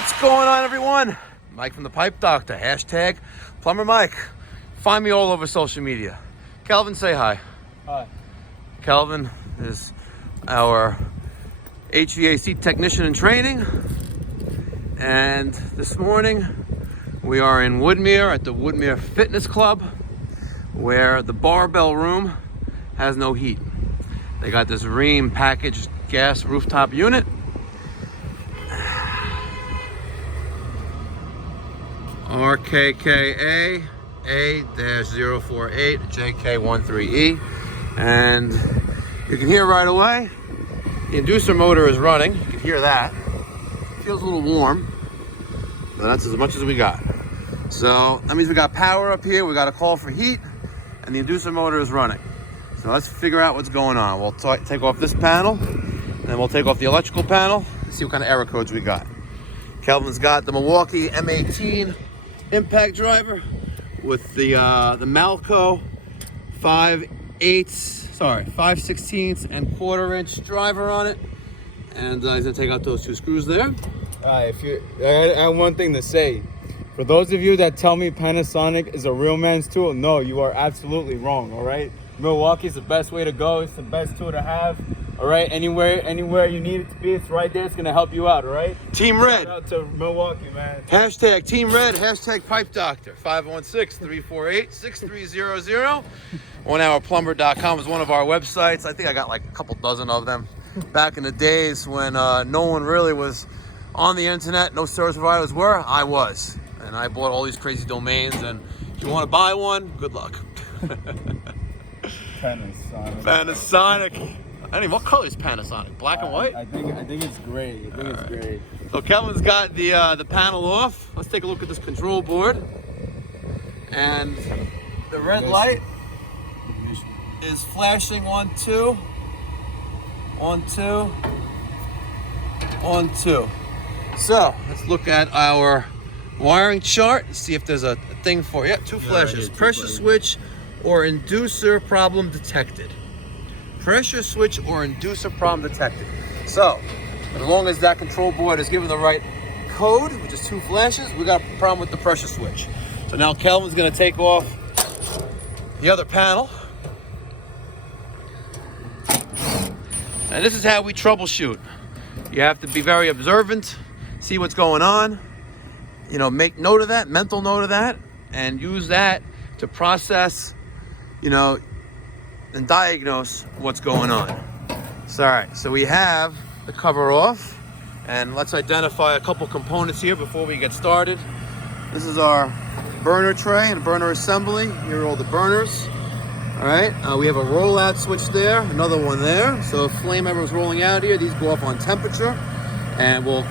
What's going on, everyone? Mike from the Pipe Doctor, hashtag Plumber Mike. Find me all over social media. Calvin, say hi. Hi. Calvin is our HVAC technician in training. And this morning we are in Woodmere at the Woodmere Fitness Club, where the barbell room has no heat. They got this Rheem packaged gas rooftop unit. RKKA A-048 JK13E, and you can hear right away the inducer motor is running. You can hear that. It feels a little warm, but that's as much as we got. So that means we got power up here, we got a call for heat, and the inducer motor is running. So let's figure out what's going on. We'll take off this panel, and then we'll take off the electrical panel and see what kind of error codes we got. Kelvin's got the Milwaukee M18 impact driver with the Malco 5/16 and 1/4 inch driver on it, and he's gonna take out those two screws there. I have one thing to say. For those of you that tell me Panasonic is a real man's tool, no, you are absolutely wrong. All right, Milwaukee is the best way to go. It's the best tool to have. All right, anywhere you need it to be, it's right there. It's gonna help you out. All right. Team Red. Shout out to Milwaukee, man. Hashtag Team Red. Hashtag Pipe Doctor. 516-348-6300. OneHourPlumber.com is one of our websites. I think I got like a couple dozen of them. Back in the days when no one really was on the internet, no service providers were, I was, and I bought all these crazy domains. And if you want to buy one, good luck. Panasonic. I don't even, what color is Panasonic? Black and white? I think it's gray. It's gray. So Kevin's got the panel off. Let's take a look at this control board. And the red light is flashing on 2, on 2, on 2. So let's look at our wiring chart and see if there's a thing for it. Yeah, two flashes. Pressure switch or inducer problem detected. Pressure switch or inducer problem detected. So, as long as that control board is given the right code, which is 2 flashes, we got a problem with the pressure switch. So now Kelvin's gonna take off the other panel. And this is how we troubleshoot. You have to be very observant, see what's going on, you know, make note of that, mental note of that, and use that to process, you know, and diagnose what's going on. So, all right, so we have the cover off, and let's identify a couple components here before we get started. This is our burner tray and burner assembly. Here are all the burners. All right, we have a rollout switch there, another one there. So if flame ever is rolling out here, these go off on temperature, and we'll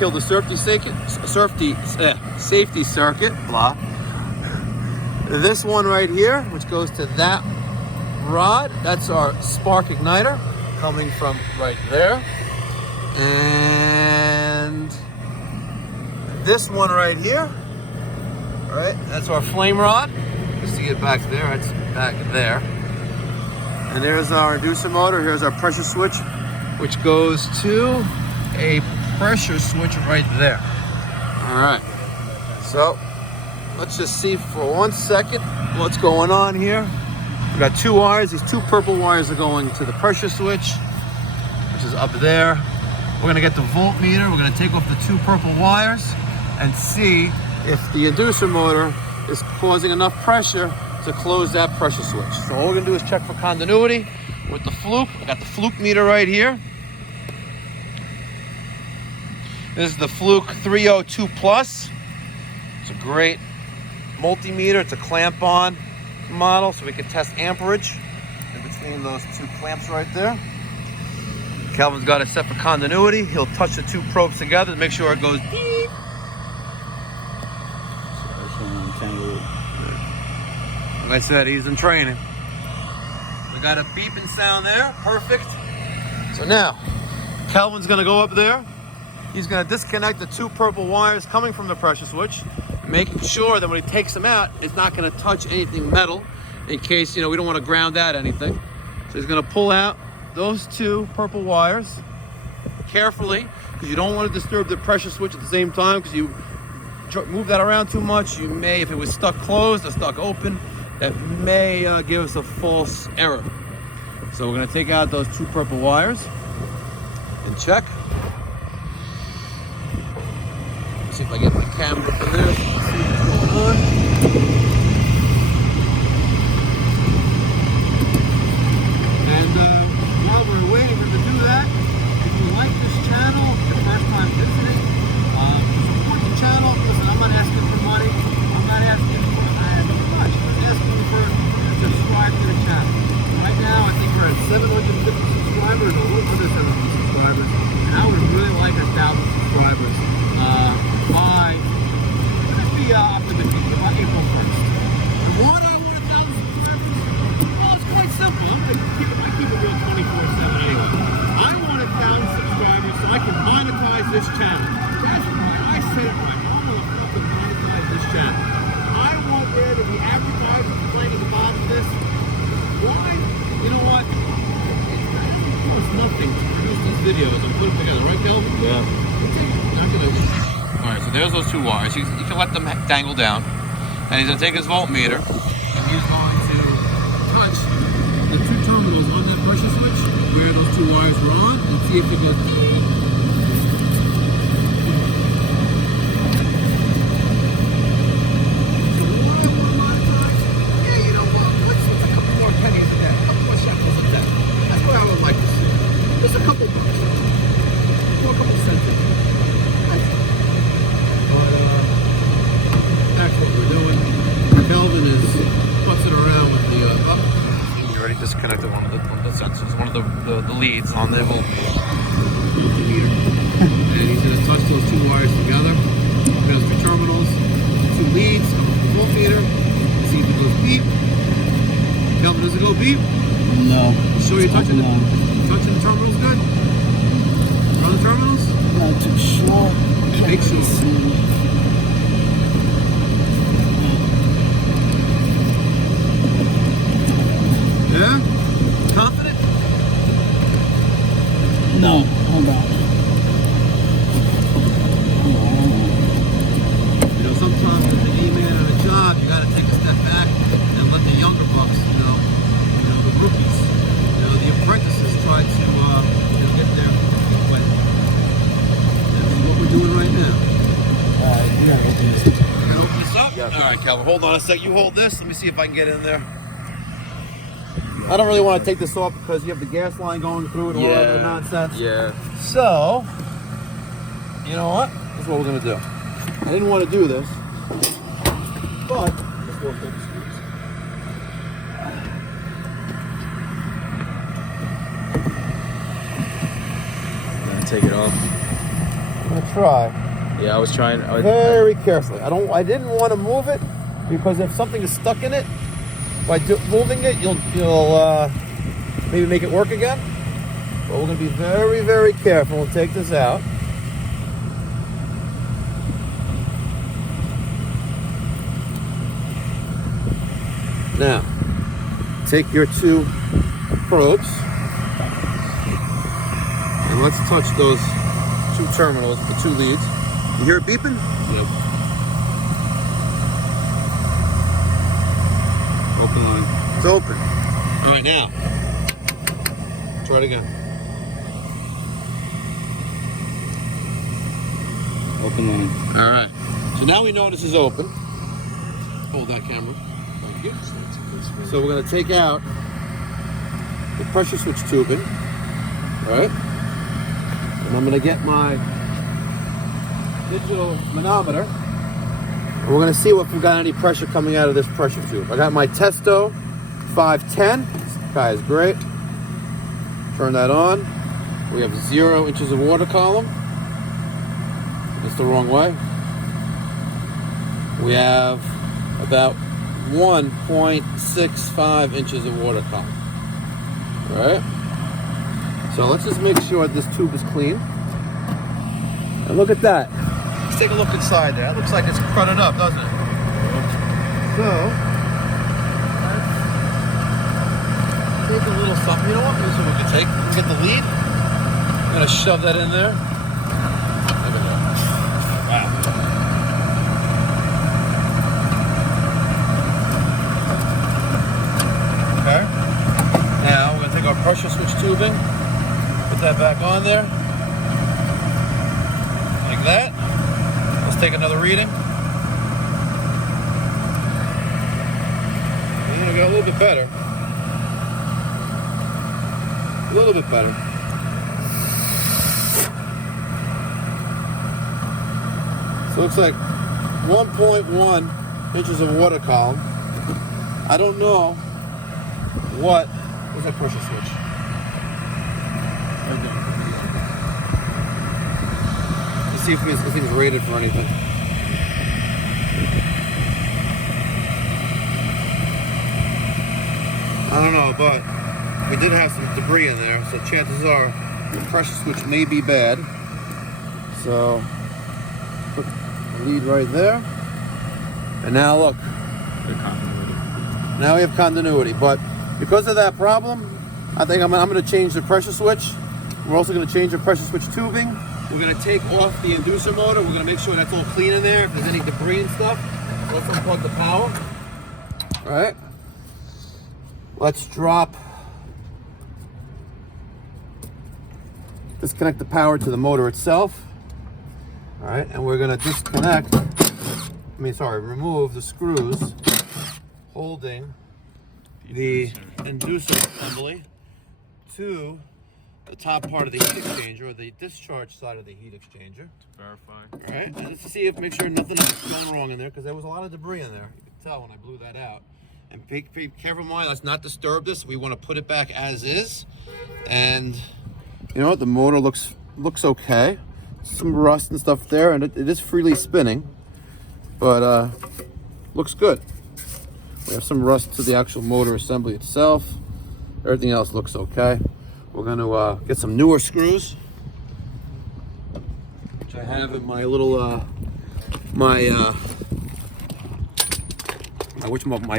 kill the safety circuit, blah. This one right here, which goes to that rod, that's our spark igniter coming from right there. And this one right here, all right, that's our flame rod. Just to get back there, it's back there. And there's our inducer motor. Here's our pressure switch, which goes to a pressure switch right there. All right, so let's just see for 1 second what's going on here. We got 2 wires. These 2 purple wires are going to the pressure switch, which is up there. We're gonna get the voltmeter. We're gonna take off the 2 purple wires and see if the inducer motor is causing enough pressure to close that pressure switch. So all we're gonna do is check for continuity with the fluke. I got the fluke meter right here. This is the Fluke 302 Plus. It's a great multimeter. It's a clamp-on model, so we can test amperage in between those 2 clamps right there. Calvin's got it set for continuity. He'll touch the 2 probes together to make sure it goes beep. Like I said, he's in training. We got a beeping sound there, perfect. So now, Calvin's gonna go up there. He's gonna disconnect the 2 purple wires coming from the pressure switch, making sure that when he takes them out, it's not gonna touch anything metal in case, you know, we don't wanna ground out anything. So he's gonna pull out those 2 purple wires carefully, because you don't want to disturb the pressure switch at the same time, because you move that around too much, you may, if it was stuck closed or stuck open, that may give us a false error. So we're going to take out those 2 purple wires and check. See if I get my camera up in there so you can see what's going on. And while we're waiting for them to do that, if you like this channel, the first time visiting, support the channel. Listen, I'm not asking for money. I'm not asking for much. I'm asking for you to subscribe to the channel. Right now, I think we're at 750 subscribers, a little under 750 subscribers, and I would really like 1,000 subscribers by, let's be optimistic, by April 1st. And why do I want 1,000 subscribers? Well, it's quite simple. I keep it real 24/7 anyway. I want 1,000 subscribers so I can monetize this channel. That's why I said it right. I want to fucking monetize this channel. I want there to be advertising playing at the bottom of this. Why? You know what? It costs nothing to produce these videos and put them together, right, Kelvin? Yeah. Alright, so there's those 2 wires. You can let them dangle down. And he's going to take his voltmeter and he's going to touch the 2 terminals on that pressure switch where those 2 wires were on and see if it goes. So what I want to monetize? Yeah, you know what? Let's a couple more pennies a day, a couple more shekels a day. That's what I would like to see. Just a couple bucks. A couple cents a day. That's what we're doing. Kelvin is fussing around with the he already disconnected one of the sensors, one of the leads on the voltmeter. And he's going to touch those 2 wires together. Those 2 terminals, 2 leads, voltmeter. See if it goes beep. Kelvin, does it go beep? No. You sure you're touching the terminals good? Run the terminals? Not too sure. Make sure. Yeah? Confident? No, hold on. You know, sometimes as an E-man on a job, you got to take a step back and let the younger bucks, the rookies, the apprentices try to, get their feet wet. That's what we're doing right now. You gotta open this. You gotta open this up? Yeah. All right, Calvin, hold on a sec. You hold this. Let me see if I can get in there. I don't really want to take this off because you have the gas line going through it and all that other nonsense. Yeah. So, you know what? That's what we're going to do. I didn't want to do this, but let's go full screws. I'm gonna take it off. I'm going to try. Yeah, I was trying. Very carefully. I didn't want to move it because if something is stuck in it, by moving it, you'll maybe make it work again. But we're going to be very, very careful. We'll take this out. Now, take your 2 probes and let's touch those 2 terminals, the 2 leads. You hear it beeping? Yep. Open line. It's open. All right, now. Try it again. Open line. All right. So now we know this is open. Hold that camera. Thank you. So we're going to take out the pressure switch tubing. All right. And I'm going to get my digital manometer. And we're going to see if we've got any pressure coming out of this pressure tube. I got my Testo 510. This guy is great. Turn that on. We have 0 inches of water column. That's the wrong way. We have about 1.65 inches of water column. All right. So let's just make sure this tube is clean. And look at that. Let's take a look inside there. It looks like it's crudted up, doesn't it? So, let's take a little something. You know what? This is what we can take. We can get the lead. I'm going to shove that in there. tubing. Put that back on there. Like that. Let's take another reading. And we got a little bit better. A little bit better. So it looks like 1.1 inches of water column. I don't know what. Where's that pressure switch? Right there. Let's see if this thing's rated for anything. I don't know, but we did have some debris in there, so chances are the pressure switch may be bad. So put the lead right there. And now look. Now we have continuity, but because of that problem, I think I'm going to change the pressure switch. We're also going to change the pressure switch tubing. We're going to take off the inducer motor. We're going to make sure that's all clean in there. If there's any debris and stuff, let's unplug the power. All right. Let's disconnect the power to the motor itself. All right, and we're going to remove the screws holding the inducer assembly to the top part of the heat exchanger, or the discharge side of the heat exchanger. To verify. All right, and let's see if make sure nothing else is going wrong in there, because there was a lot of debris in there. You can tell when I blew that out. And be careful, mind, let's not disturb this. We want to put it back as is. And you know what? The motor looks okay. Some rust and stuff there, and it is freely spinning, but looks good. We have some rust to the actual motor assembly itself. Everything else looks okay. We're going to get some newer screws, which I have in my little my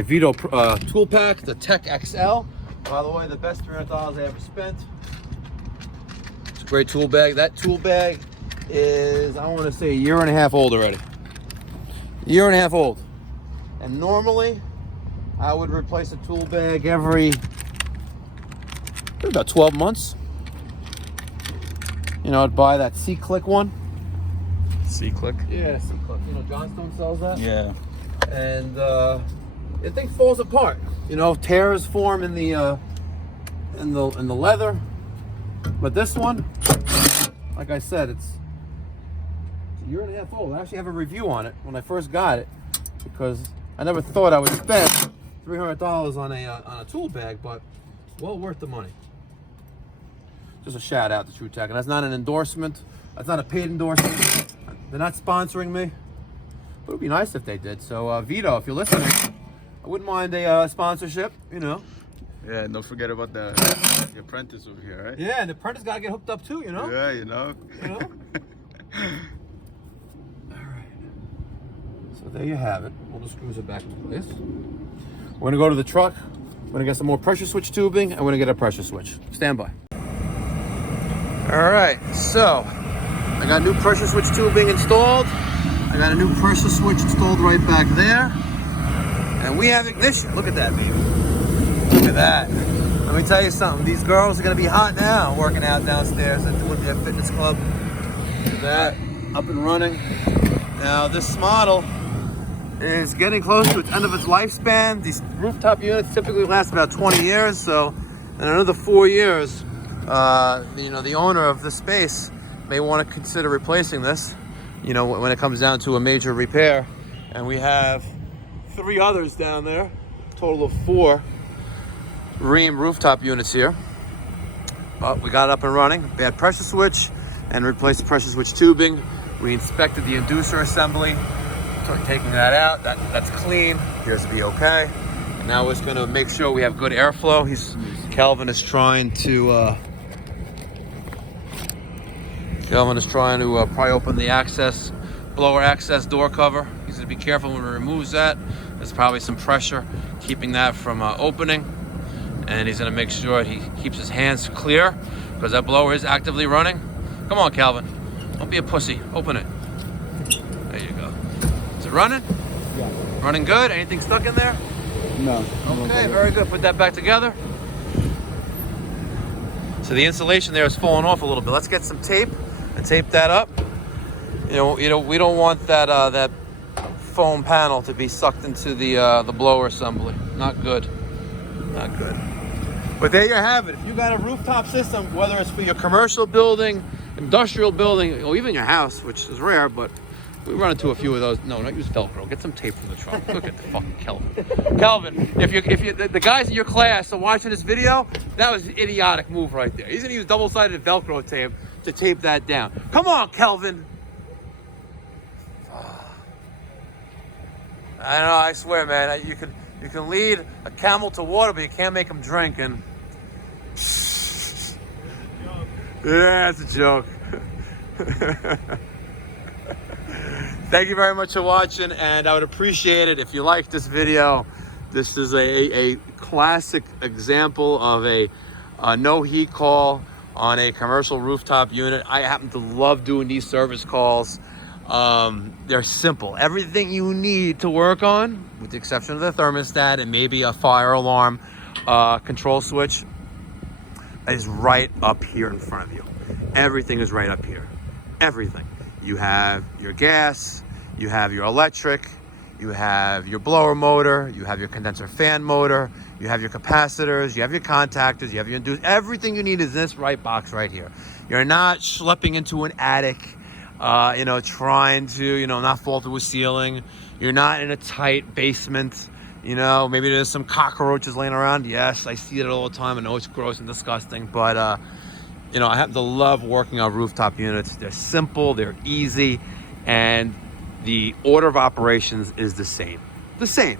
Vito tool pack, the Tech XL. By the way, the best $300 I ever spent. It's a great tool bag. That tool bag is, I want to say, a year and a half old already. A year and a half old. And normally, I would replace a tool bag every about 12 months. You know, I'd buy that C-Click one. C-Click? Yeah, C-Click. You know, Johnstone sells that. Yeah. And the thing falls apart. You know, tears form in the leather. But this one, like I said, it's a year and a half old. I actually have a review on it when I first got it, because I never thought I would spend $300 on a tool bag, but well worth the money. Just a shout out to TrueTech, and that's not an endorsement. That's not a paid endorsement. They're not sponsoring me. But it would be nice if they did. So Vito, if you're listening, I wouldn't mind a sponsorship. You know. Yeah, and don't forget about the apprentice over here, right? Yeah, and the apprentice got to get hooked up too. You know. Yeah, you know. You know. All right. So there you have it. All the screws are back in place. We're gonna go to the truck. We're gonna get some more pressure switch tubing, and we're gonna get a pressure switch. Stand by. All right, so I got new pressure switch tubing installed. I got a new pressure switch installed right back there. And we have ignition. Look at that, baby. Look at that. Let me tell you something. These girls are gonna be hot now working out downstairs at their fitness club. Look at that, up and running. Now this model is getting close to its end of its lifespan. These rooftop units typically last about 20 years, so in another 4 years, you know, the owner of the space may want to consider replacing this, you know, when it comes down to a major repair. And we have 3 others down there, total of 4 Rheem rooftop units here. But we got it up and running. Bad pressure switch, and replaced the pressure switch tubing. We inspected the inducer assembly. Start taking that out. That's clean. Appears to be okay. And now we're just going to make sure we have good airflow. Calvin is trying to pry open the blower access door cover. He's going to be careful when he removes that. There's probably some pressure keeping that from opening. And he's going to make sure he keeps his hands clear, because that blower is actively running. Come on, Calvin. Don't be a pussy. Open it. There you go. Is it running? Yeah. Running good? Anything stuck in there? No. Okay, very good. Put that back together. So the insulation there is falling off a little bit. Let's get some tape and tape that up. You know, we don't want that that foam panel to be sucked into the blower assembly. Not good. Not good. But there you have it. If you got a rooftop system, whether it's for your commercial building, industrial building, or even your house, which is rare, but we run into a few of those. No, don't use Velcro. Get some tape from the trunk. Look at the fucking Kelvin. Kelvin, if the guys in your class are watching this video, that was an idiotic move right there. He's gonna use double-sided Velcro tape to tape that down. Come on, Kelvin. I know. I swear, man. You can lead a camel to water, but you can't make him drink. And yeah, it's a joke. Thank you very much for watching, and I would appreciate it if you liked this video. This is a classic example of a no heat call on a commercial rooftop unit. I happen to love doing these service calls. They're simple. Everything you need to work on, with the exception of the thermostat and maybe a fire alarm control switch, is right up here in front of you. Everything is right up here. Everything. You have your gas, you have your electric, you have your blower motor, you have your condenser fan motor, you have your capacitors, you have your contactors, you have your inducers. Everything you need is this right box right here. You're not schlepping into an attic, you know, trying to, you know, not fall through a ceiling. You're not in a tight basement. You know, maybe there's some cockroaches laying around. Yes, I see it all the time. I know it's gross and disgusting, but you know, I happen to love working on rooftop units. They're simple, they're easy, and the order of operations is the same. The same.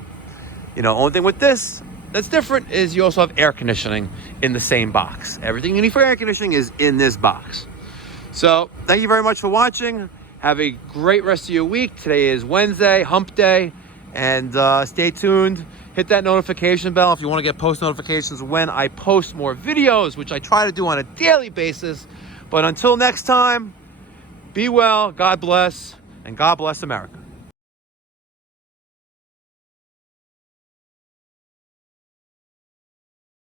You know, only thing with this that's different is you also have air conditioning in the same box. Everything you need for air conditioning is in this box. So, thank you very much for watching. Have a great rest of your week. Today is Wednesday, hump day, and stay tuned. Hit that notification bell if you want to get post notifications when I post more videos, which I try to do on a daily basis. But until next time, be well, God bless, and God bless America.